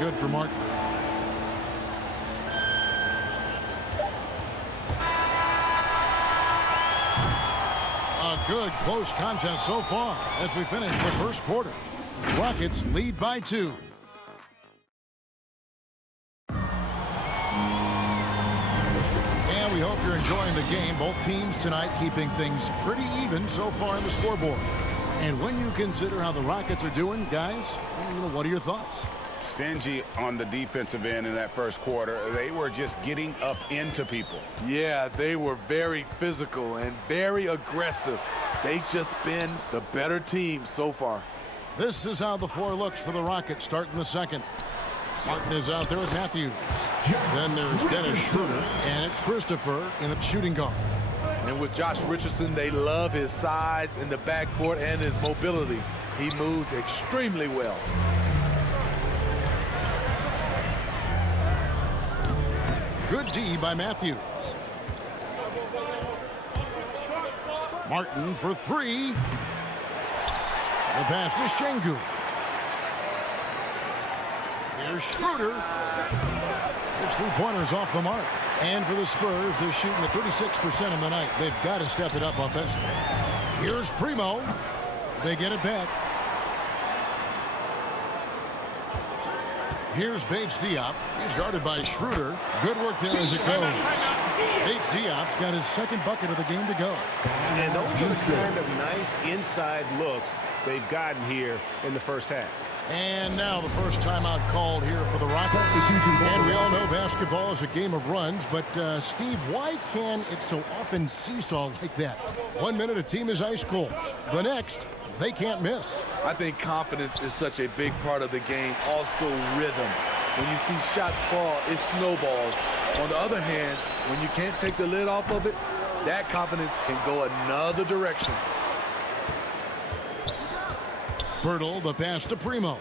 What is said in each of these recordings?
good for Martin. A good close contest so far as we finish the first quarter. Rockets lead by 2. And we hope you're enjoying the game. Both teams tonight keeping things pretty even so far in the scoreboard. And when you consider how the Rockets are doing, guys, what are your thoughts? Stingy on the defensive end in that first quarter. They were just getting up into people. Yeah, they were very physical and very aggressive. They've just been the better team so far. This is how the floor looks for the Rockets starting the second. Martin is out there with Matthews. Then there's Dennis Schroeder, and it's Christopher in the shooting guard. And with Josh Richardson, they love his size in the backcourt and his mobility. He moves extremely well. Good D by Matthews. Martin for 3. The pass to Şengün. Here's Schroeder. His 3-pointers off the mark. And for the Spurs, they're shooting at 36% on the night. They've got to step it up offensively. Here's Primo. They get it back. Here's Bates Diop. He's guarded by Schroeder. Good work there as it goes. Bates Diop's got his second bucket of the game to go. And those are the kind of nice inside looks they've gotten here in the first half. And now the first timeout called here for the Rockets. And we all know basketball is a game of runs, but Steve, why can it so often seesaw like that? 1 minute a team is ice cold. The next, they can't miss. I think confidence is such a big part of the game. Also rhythm. When you see shots fall, it snowballs. On the other hand, when you can't take the lid off of it, that confidence can go another direction. Birtle, the pass to Primo.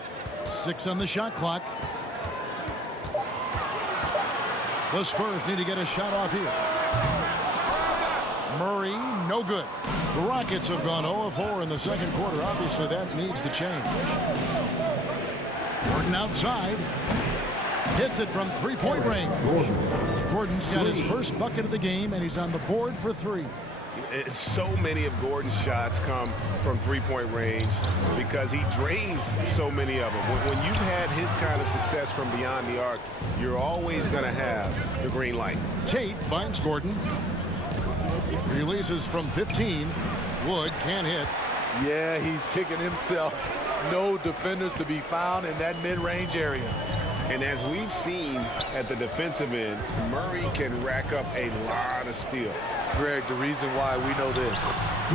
6 on the shot clock. The Spurs need to get a shot off here. Murray, no good. The Rockets have gone 0-4 in the second quarter. Obviously, that needs to change. Gordon outside. Hits it from 3-point range. Gordon's got his first bucket of the game, and he's on the board for 3. So many of Gordon's shots come from 3-point range because he drains so many of them. When you've had his kind of success from beyond the arc, you're always going to have the green light. Tate finds Gordon. Releases from 15. Wood can't hit. Yeah, he's kicking himself. No defenders to be found in that mid-range area. And as we've seen at the defensive end, Murray can rack up a lot of steals. Greg, the reason why we know this.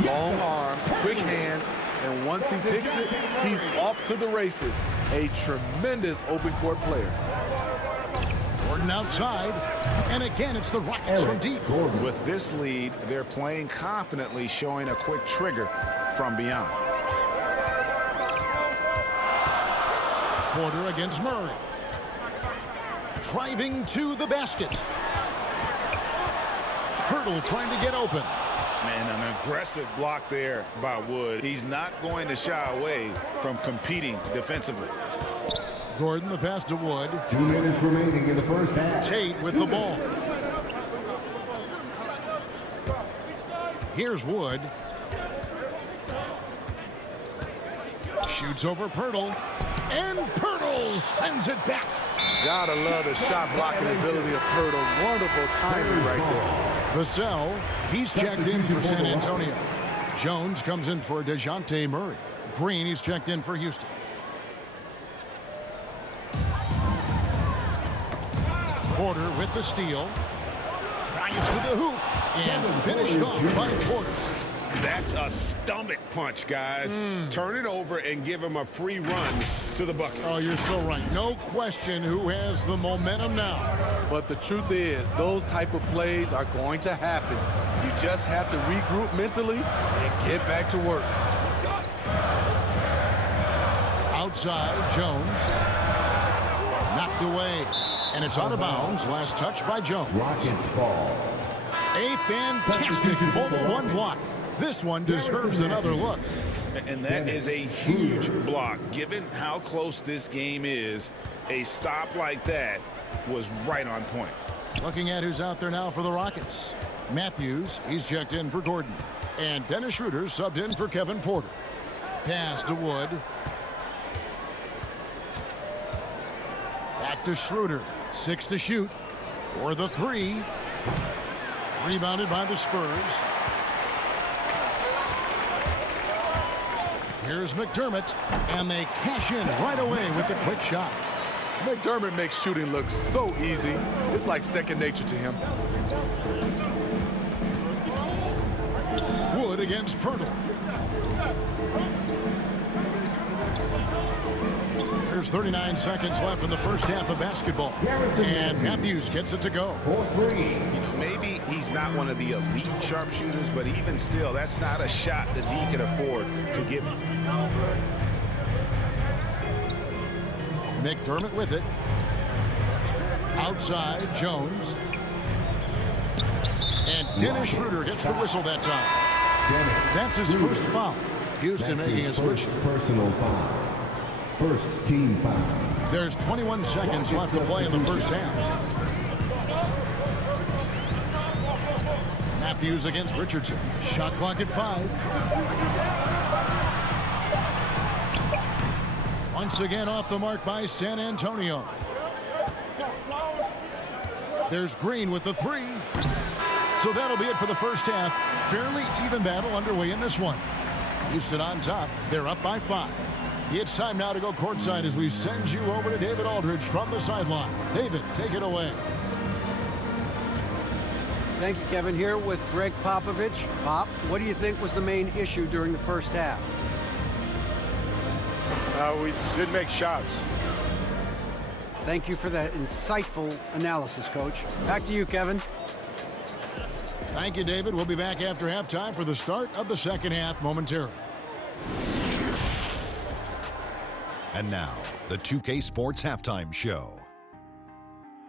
Long arms, quick hands, and once he picks it, he's off to the races. A tremendous open court player. Gordon outside, and again it's the Rockets from deep. With this lead, they're playing confidently, showing a quick trigger from beyond. Porter against Murray. Driving to the basket. Pirtle trying to get open. Man, an aggressive block there by Wood. He's not going to shy away from competing defensively. Gordon, the pass to Wood. 2 minutes remaining in the first half. Tate with the ball. Here's Wood. Shoots over Pirtle. And Pirtle sends it back. Gotta love the shot blocking ability of Pirtle. Wonderful timing right there. Vassell, he's checked in for San Antonio. Jones comes in for DeJounte Murray. Green, he's checked in for Houston. Porter with the steal. Drives to the hoop. And finished off by Porter. That's a stomach punch, guys. Turn it over and give him a free run to the bucket. Oh, you're so right. No question who has the momentum now. But the truth is, those type of plays are going to happen. You just have to regroup mentally and get back to work. Outside, Jones. Knocked away. And it's out of bounds. Last touch by Jones. Rockets fall. A fantastic one block. This one deserves another look. And that is a huge block. Given how close this game is, A stop like that was right on point. Looking at who's out there now for the Rockets. Matthews, he's checked in for Gordon. And Dennis Schroeder subbed in for Kevin Porter. Pass to Wood. Back to Schroeder. 6 to shoot. For the 3. Rebounded by the Spurs. Here's McDermott. And they cash in right away with the quick shot. McDermott makes shooting look so easy. It's like second nature to him. Wood against Pirtle. There's 39 seconds left in the first half of basketball. And Matthews gets it to go. Maybe he's not one of the elite sharpshooters, but even still, that's not a shot that he can afford to give. McDermott with it. Outside, Jones. And Dennis Schroeder gets the whistle that time. That's his first foul. Houston making a switch. Personal foul. First team foul. There's 21 seconds left to play in the first half. Matthews against Richardson. Shot clock at 5. Once again off the mark by San Antonio. There's Green with the 3. So that'll be it for the first half. Fairly even battle underway in this one. Houston on top. They're up by 5. It's time now to go courtside as we send you over to David Aldridge from the sideline. David, take it away. Thank you, Kevin. Here with Greg Popovich. Pop, what do you think was the main issue during the first half? We didn't make shots. Thank you for that insightful analysis, Coach. Back to you, Kevin. Thank you, David. We'll be back after halftime for the start of the second half momentarily. And now, the 2K Sports Halftime Show.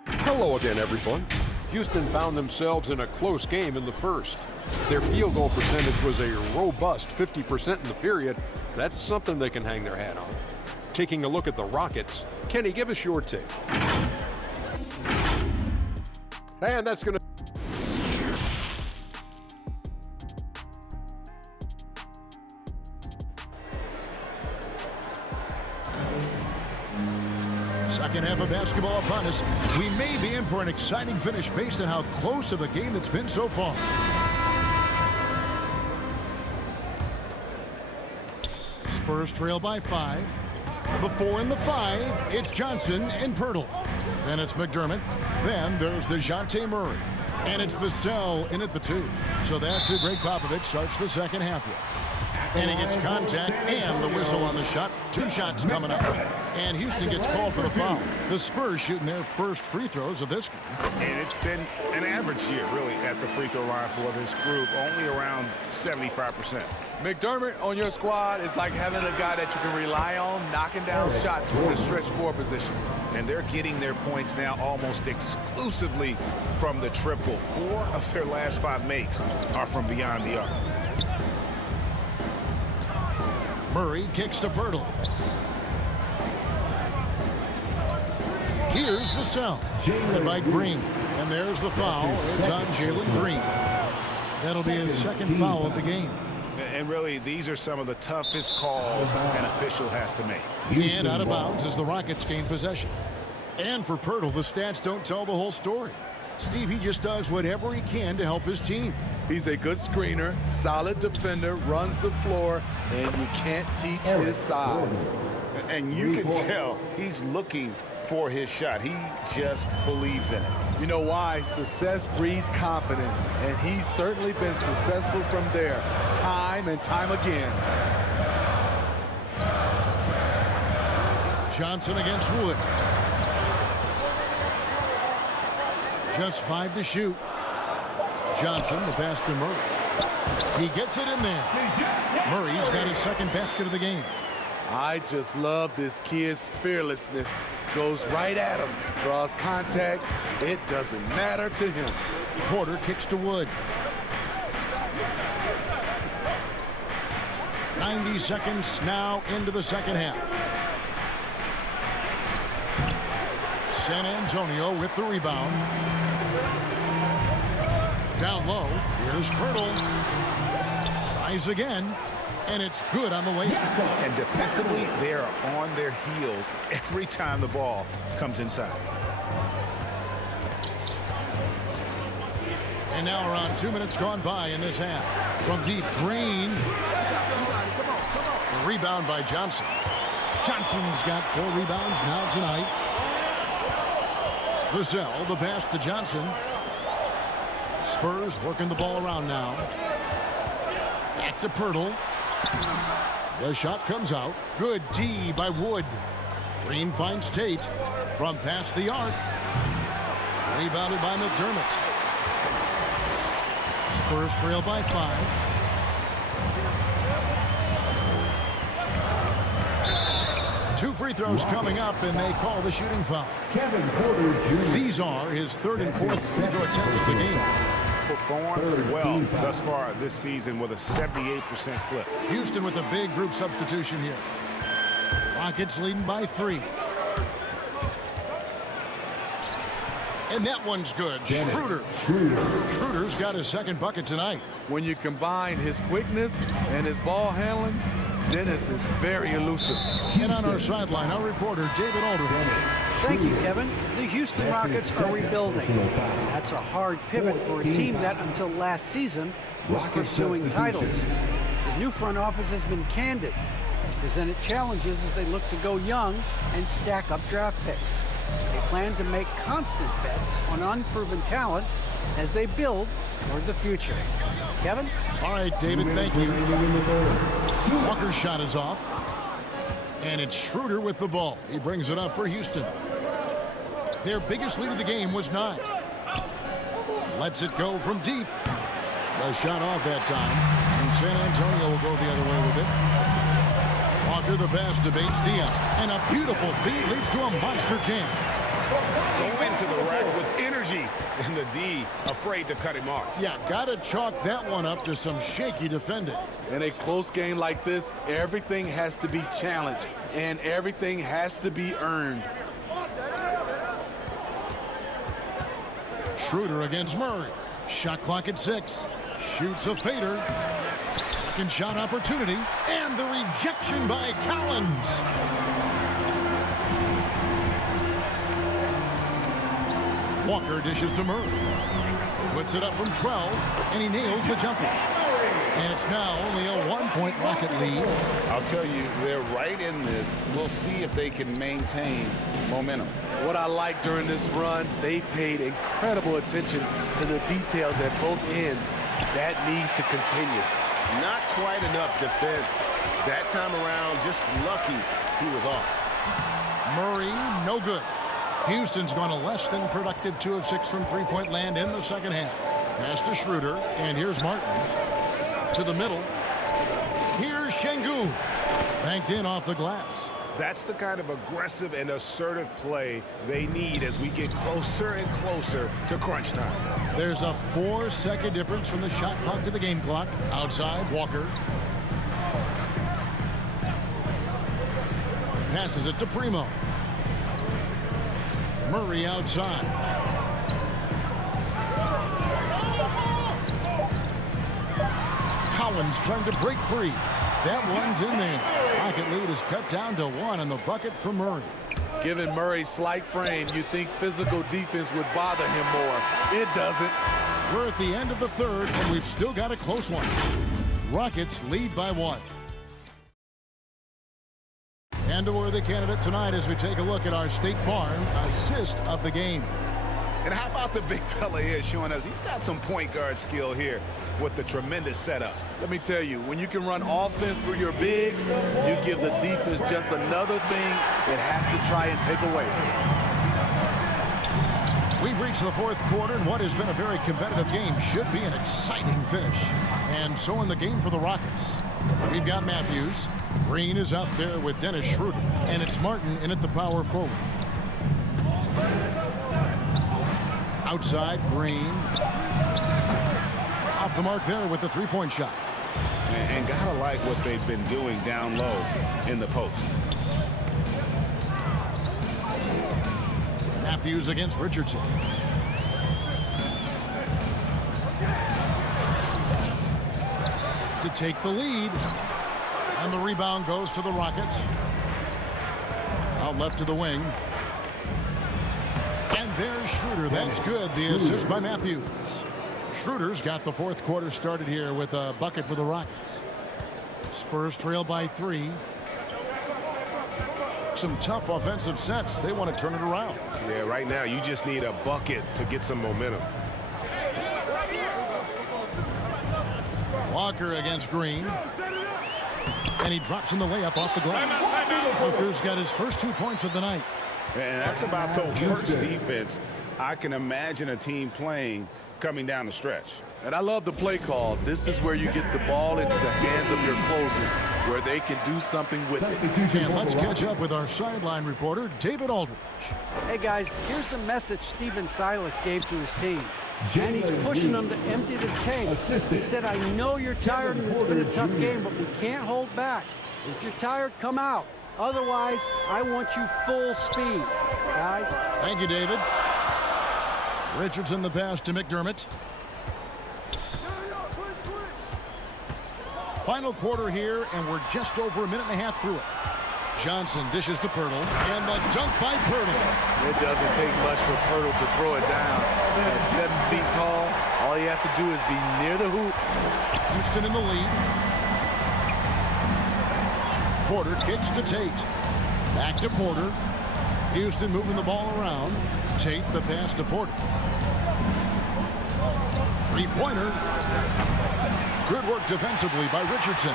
Hello again, everyone. Houston found themselves in a close game in the first. Their field goal percentage was a robust 50% in the period. That's something they can hang their hat on. Taking a look at the Rockets, Kenny, give us your take. And that's going to... Second half of basketball upon us. We may be in for an exciting finish based on how close of a game it's been so far. Spurs trail by 5. The 4 and the 5. It's Johnson and Pirtle. Then it's McDermott. Then there's DeJounte Murray. And it's Vassell in at the 2. So that's who Greg Popovich starts the second half with. And he gets contact and the whistle on the shot. 2 shots coming up. And Houston gets called for the foul. The Spurs shooting their first free throws of this game. And it's been an average year, really, at the free throw line for this group, only around 75%. McDermott on your squad is like having a guy that you can rely on knocking down shots from the stretch 4 position. And they're getting their points now almost exclusively from the triple. 4 of their last 5 makes are from beyond the arc. Murray kicks to Pirtle. Here's Vassell. Led by Green. And there's the foul. It's on Jalen Green. That'll be his second foul of the game. And really, these are some of the toughest calls an official has to make. And out of bounds as the Rockets gain possession. And for Pirtle, the stats don't tell the whole story. Steve, he just does whatever he can to help his team. He's a good screener, solid defender, runs the floor, and you can't teach his size. And you can tell he's looking for his shot. He just believes in it. You know why? Success breeds confidence, and he's certainly been successful from there, time and time again. Johnson against Wood. Just 5 to shoot. Johnson, the pass to Murray. He gets it in there. Murray's got his second basket of the game. I just love this kid's fearlessness. Goes right at him, draws contact. It doesn't matter to him. Porter kicks to Wood. 90 seconds now into the second half. San Antonio with the rebound. Down low, here's Pirtle. Tries again, and it's good on the way. And defensively, they are on their heels every time the ball comes inside. And now around 2 minutes gone by in this half. From deep, Green. The rebound by Johnson. Johnson's got 4 rebounds now tonight. Vassell, the pass to Johnson. Spurs working the ball around now. Back to Pirtle. The shot comes out. Good D by Wood. Green finds Tate from past the arc. Rebounded by McDermott. Spurs trail by 5. Two free throws coming up, and they call the shooting foul. Kevin Porter Jr. These are his 3rd and 4th free throw attempts of the game. Performed well thus far this season with a 78% clip. Houston with a big group substitution here. Rockets leading by 3. And that one's good. Schroeder. Schroeder's got his 2nd bucket tonight. When you combine his quickness and his ball handling, Dennis is very elusive. And on our sideline, our reporter, David Aldridge. Thank you, Kevin. The Houston Rockets are rebuilding. That's a hard pivot for a team that, until last season, was pursuing titles. The new front office has been candid. It's presented challenges as they look to go young and stack up draft picks. They plan to make constant bets on unproven talent as they build toward the future. Kevin? All right, David, thank you. Walker's shot is off. And it's Schroeder with the ball. He brings it up for Houston. Their biggest lead of the game was 9. Lets it go from deep. The shot off that time. And San Antonio will go the other way with it. Walker, the pass to Bates Dion. And a beautiful feed leads to a monster jam. Go into the rack with energy. And the D afraid to cut him off. Yeah, got to chalk that one up to some shaky defending. In a close game like this, everything has to be challenged and everything has to be earned. Schroeder against Murray. Shot clock at 6. Shoots a fader. Second shot opportunity. And the rejection by Collins. Walker dishes to Murray. Puts it up from 12, and he nails the jumper. And it's now only a 1-point Rocket lead. I'll tell you, they're right in this. We'll see if they can maintain momentum. What I like during this run, they paid incredible attention to the details at both ends. That needs to continue. Not quite enough defense. That time around, just lucky he was off. Murray, no good. Houston's gone a less than productive 2 of 6 from three-point land in the second half. Pass to Schroeder, and here's Martin. To the middle. Here's Şengün. Banked in off the glass. That's the kind of aggressive and assertive play they need as we get closer and closer to crunch time. There's a 4-second difference from the shot clock to the game clock. Outside, Walker. Passes it to Primo. Murray outside. Collins trying to break free. That one's in there. Rocket lead is cut down to 1 on the bucket for Murray. Given Murray's slight frame, you think physical defense would bother him more. It doesn't. We're at the end of the third, and we've still got a close one. Rockets lead by 1. And a worthy candidate tonight as we take a look at our State Farm assist of the game. And how about the big fella here showing us he's got some point guard skill here with the tremendous setup. Let me tell you, when you can run offense through your bigs, you give the defense just another thing it has to try and take away. We've reached the fourth quarter, and what has been a very competitive game should be an exciting finish. And so in the game for the Rockets, we've got Matthews. Green is out there with Dennis Schroeder, and it's Martin in at the power forward. Outside, Green. Off the mark there with the three-point shot. And gotta like what they've been doing down low in the post. Matthews against Richardson. To take the lead. And the rebound goes to the Rockets. Out left to the wing. And there's Schroeder. That's good. The assist by Matthews. Schroeder's got the fourth quarter started here with a bucket for the Rockets. Spurs trail by 3. Some tough offensive sets. They want to turn it around. Yeah, right now you just need a bucket to get some momentum. Walker against Green. And he drops in the layup off the glass. Walker's got his first 2 points of the night. And that's about the worst defense I can imagine a team playing coming down the stretch. And I love the play call. This is where you get the ball into the hands of your closers, where they can do something with it. And let's catch up with our sideline reporter, David Aldridge. Hey, guys, here's the message Stephen Silas gave to his team. And he's pushing them to empty the tank. He said, I know you're tired and it's been a tough game, but we can't hold back. If you're tired, come out. Otherwise, I want you full speed, guys. Thank you, David. Richardson the pass to McDermott. Final quarter here, and we're just over a minute and a half through it. Johnson dishes to Pirtle, and the dunk by Pirtle. It doesn't take much for Pirtle to throw it down. At 7 feet tall, all he has to do is be near the hoop. Houston in the lead. Porter kicks to Tate. Back to Porter. Houston moving the ball around. Tate the pass to Porter. Three-pointer. Good work defensively by Richardson.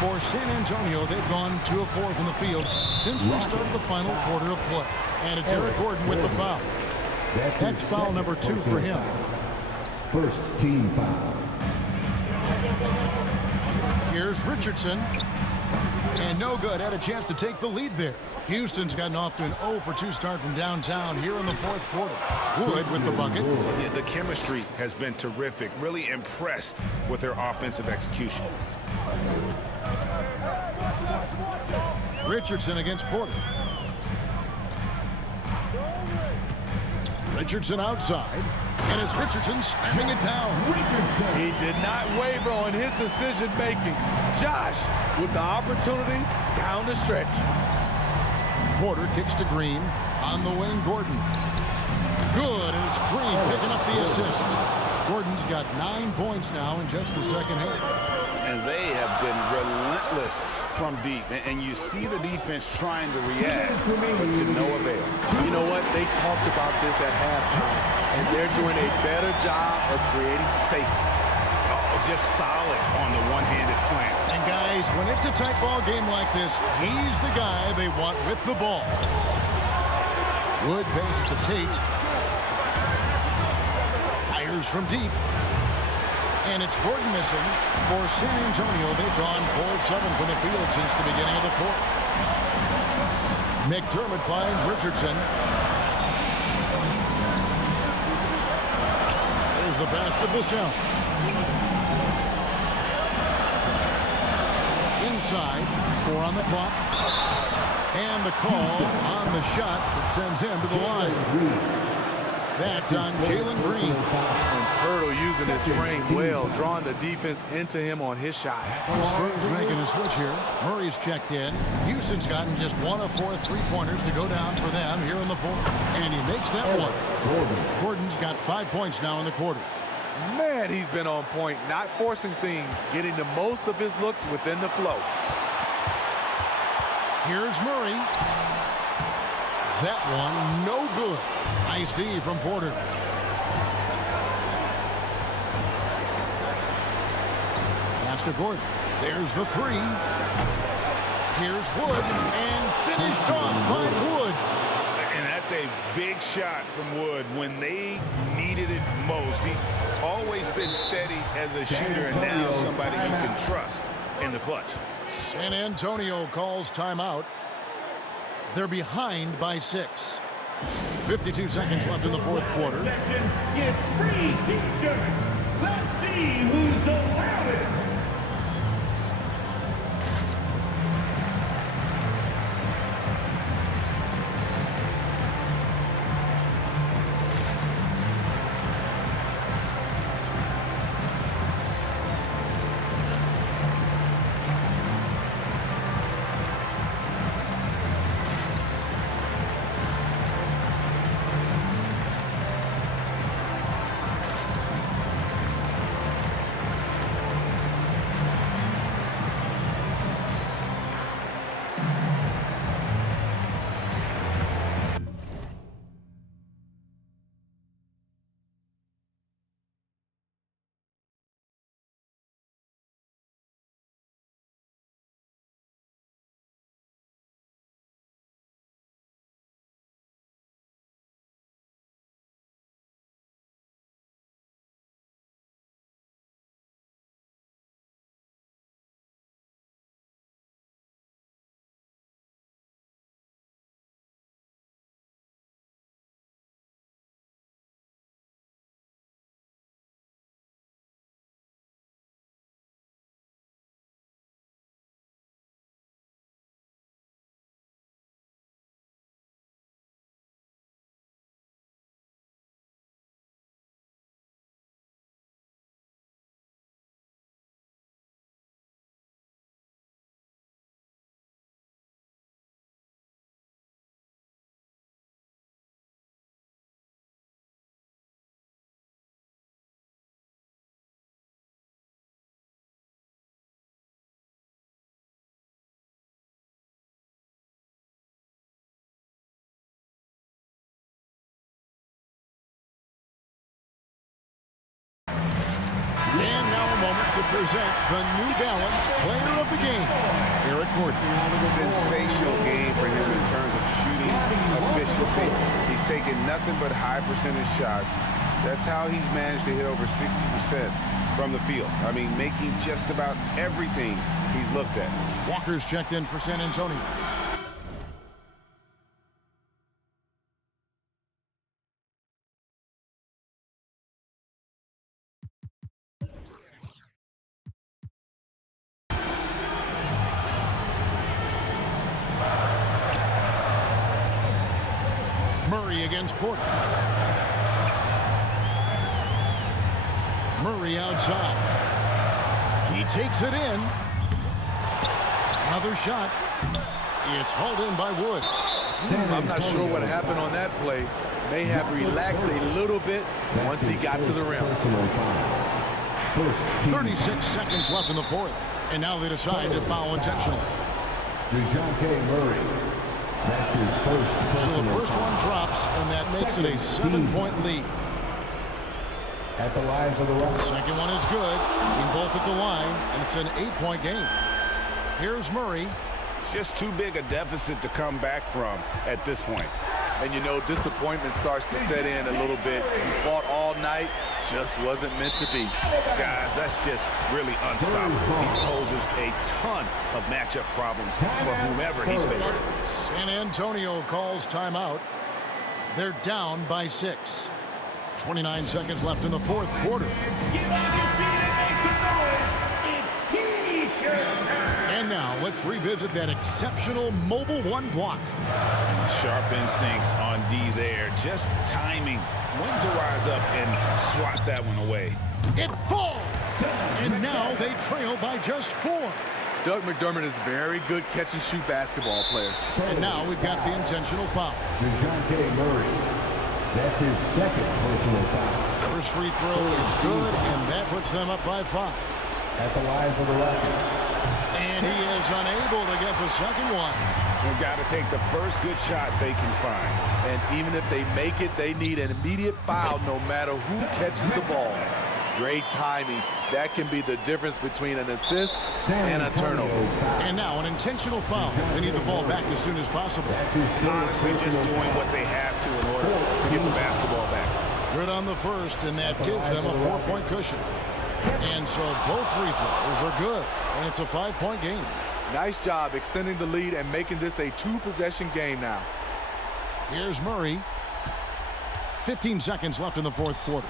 For San Antonio, they've gone 2 of 4 from the field since we started the final quarter of play. And it's Eric Gordon with the foul. That's foul number 2 for him. First team foul. Here's Richardson. And no good. Had a chance to take the lead there. Houston's gotten off to an 0 for 2 start from downtown here in the fourth quarter. Wood with the bucket. Yeah, the chemistry has been terrific. Really impressed with their offensive execution. Richardson against Porter. Richardson outside. And it's Richardson slamming it down. He did not waver on his decision-making. Josh with the opportunity down the stretch. Porter kicks to Green. On the wing, Gordon. Good, and it's Green picking up the assist. Gordon's got 9 points now in just the second half. And they have been relentless from deep. And you see the defense trying to react, but to no avail. You know what? They talked about this at halftime, and they're doing a better job of creating space. Oh, just solid on the one-handed slam. And guys, when it's a tight ball game like this, he's the guy they want with the ball. Wood pass to Tate. Fires from deep. And it's Gordon missing. For San Antonio, they've gone 4 of 7 from the field since the beginning of the fourth. McDermott finds Richardson. There's the pass to Vassell. Inside, 4 on the clock. And the call on the shot that sends him to the line. That's on Jalen Green. And Pirtle using his frame well, drawing the defense into him on his shot. Spurs making a switch here. Murray's checked in. Houston's gotten just 1 of 4 3-pointers to go down for them here in the fourth. And he makes that one. Gordon's got 5 points now in the quarter. Man, he's been on point, not forcing things, getting the most of his looks within the flow. Here's Murray. That one, no good. Nice D from Porter. Pass to Gordon. There's the 3. Here's Wood, and finished off by Wood. And that's a big shot from Wood when they needed it most. He's always been steady as a shooter, and now somebody you can trust in the clutch. San Antonio calls timeout. They're behind by 6. 52 seconds left in the fourth quarter. Gets free t-shirts. Let's see who's the loudest. to present the New Balance Player of the Game, Eric Gordon. Sensational game for him in terms of shooting efficiency. He's taken nothing but high percentage shots. That's how he's managed to hit over 60% from the field. I mean, making just about everything he's looked at. Walker's checked in for San Antonio. Murray against Porter. Murray outside. He takes it in. Another shot. It's hauled in by Wood. I'm not sure what happened on that play. May have relaxed a little bit once he got to the rim. 36 seconds left in the fourth. And now they decide to foul intentionally. DeJounte Murray. That's his first. So the first one drops, and that makes it a 7-point lead. At the line for the Rockets. Second one is good. Being both at the line, and it's an 8-point game. Here's Murray. It's just too big a deficit to come back from at this point. And you know, disappointment starts to set in a little bit. He fought all night, just wasn't meant to be. Guys, that's just really unstoppable. He poses a ton of matchup problems for whomever he's facing. San Antonio calls timeout. They're down by 6. 29 seconds left in the fourth quarter. Get on your feet and make some noise. It's T-shirt time. And now let's revisit that exceptional Mobile One block. Sharp instincts on D there. Just timing when to rise up and swat that one away. It falls! And now they trail by just 4. Doug McDermott is a very good catch-and-shoot basketball player. And now we've got the intentional foul. DeJounte Murray. That's his second personal foul. First free throw is good, and that puts them up by 5. At the line for the Rockets. And he is unable to get the second one. They've got to take the first good shot they can find. And even if they make it, they need an immediate foul no matter who catches the ball. Great timing. That can be the difference between an assist and a turnover. And now an intentional foul. They need the ball back as soon as possible. Honestly, just doing what they have to in order to get the basketball back. Good on the first, and that gives them a 4-point cushion. And so both free throws are good, and it's a 5-point game. Nice job extending the lead and making this a 2-possession game now. Here's Murray. 15 seconds left in the fourth quarter.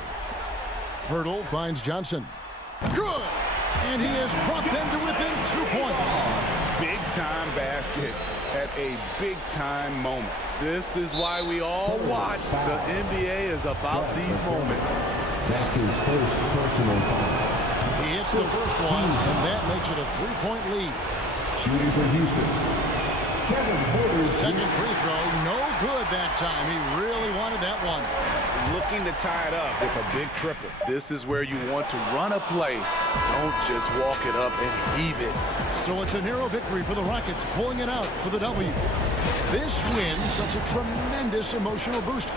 Hurdle finds Johnson. Good! And he has brought them to within 2 points. Big-time basket at a big-time moment. This is why we all watch. The NBA is about these moments. That's his first personal foul. He hits the first one, and that makes it a 3-point lead. Shooting for Houston. Kevin Porter. Second free throw, no good that time. He really wanted that one. Looking to tie it up with a big triple. This is where you want to run a play. Don't just walk it up and heave it. So it's a narrow victory for the Rockets, pulling it out for the W. This win, such a tremendous emotional boost.